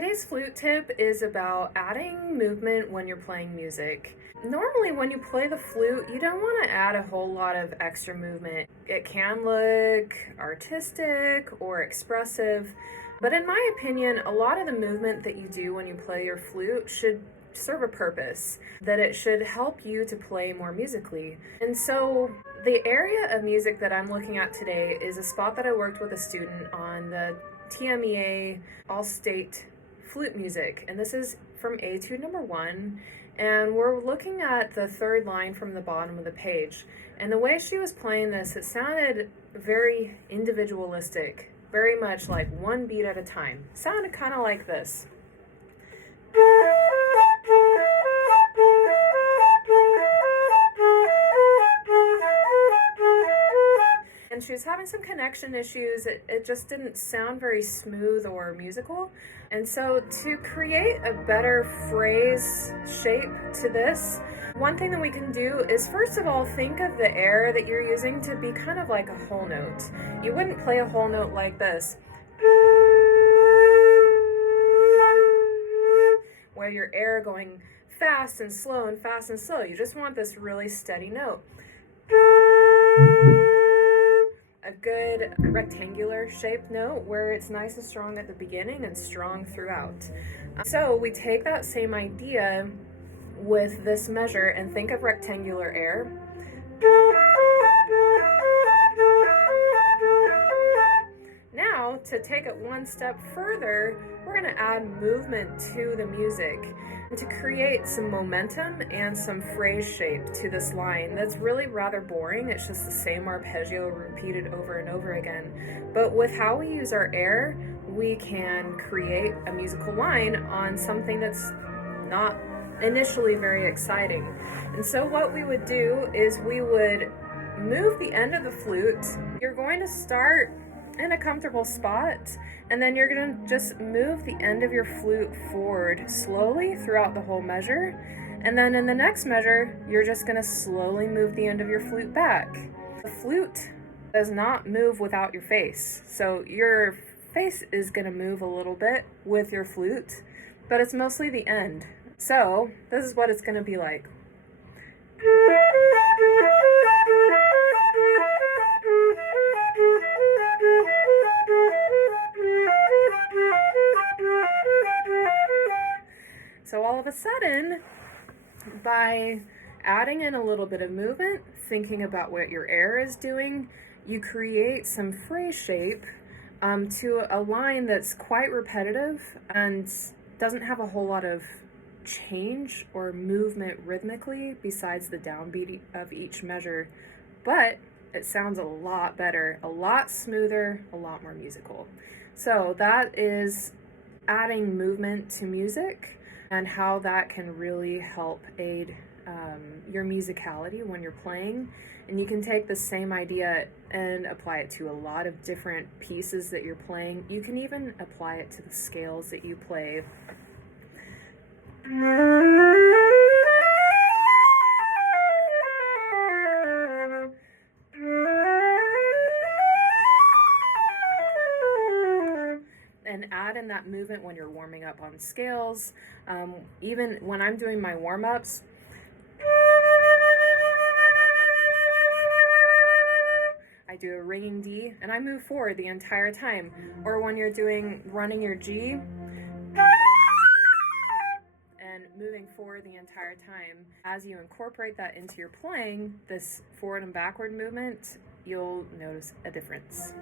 Today's flute tip is about adding movement when you're playing music. Normally when you play the flute, you don't want to add a whole lot of extra movement. It can look artistic or expressive, but in my opinion, a lot of the movement that you do when you play your flute should serve a purpose, that it should help you to play more musically. And so the area of music that I'm looking at today is a spot that I worked with a student on the TMEA All-State Flute Music, and this is from Etude number 1, and we're looking at the third line from the bottom of the page. And the way she was playing this, it sounded very individualistic, very much like one beat at a time. It sounded kind of like this. And she was having some connection issues. It just didn't sound very smooth or musical. And so to create a better phrase shape to this, one thing that we can do is first of all think of the air that you're using to be kind of like a whole note. You wouldn't play a whole note like this, where your air going fast and slow and fast and slow. You just want this really steady note. A good rectangular shaped note where it's nice and strong at the beginning and strong throughout. So we take that same idea with this measure and think of rectangular air. Now, to take it one step further, we're going to add movement to the music to create some momentum and some phrase shape to this line that's really rather boring. It's just the same arpeggio repeated over and over again. But with how we use our air, we can create a musical line on something that's not initially very exciting. And so what we would do is we would move the end of the flute. You're going to start in a comfortable spot, and then you're going to just move the end of your flute forward slowly throughout the whole measure, and then in the next measure you're just going to slowly move the end of your flute back. The flute does not move without your face, so your face is going to move a little bit with your flute, but it's mostly the end. So this is what it's going to be like. So all of a sudden, by adding in a little bit of movement, thinking about what your air is doing, you create some phrase shape to a line that's quite repetitive and doesn't have a whole lot of change or movement rhythmically besides the downbeat of each measure, but it sounds a lot better, a lot smoother, a lot more musical. So that is adding movement to music and how that can really help aid your musicality when you're playing. And you can take the same idea and apply it to a lot of different pieces that you're playing. You can even apply it to the scales that you play. And add in that movement when you're warming up on scales. Even when I'm doing my warm-ups, I do a ringing D and I move forward the entire time. Or when you're running your G and moving forward the entire time. As you incorporate that into your playing, this forward and backward movement, you'll notice a difference.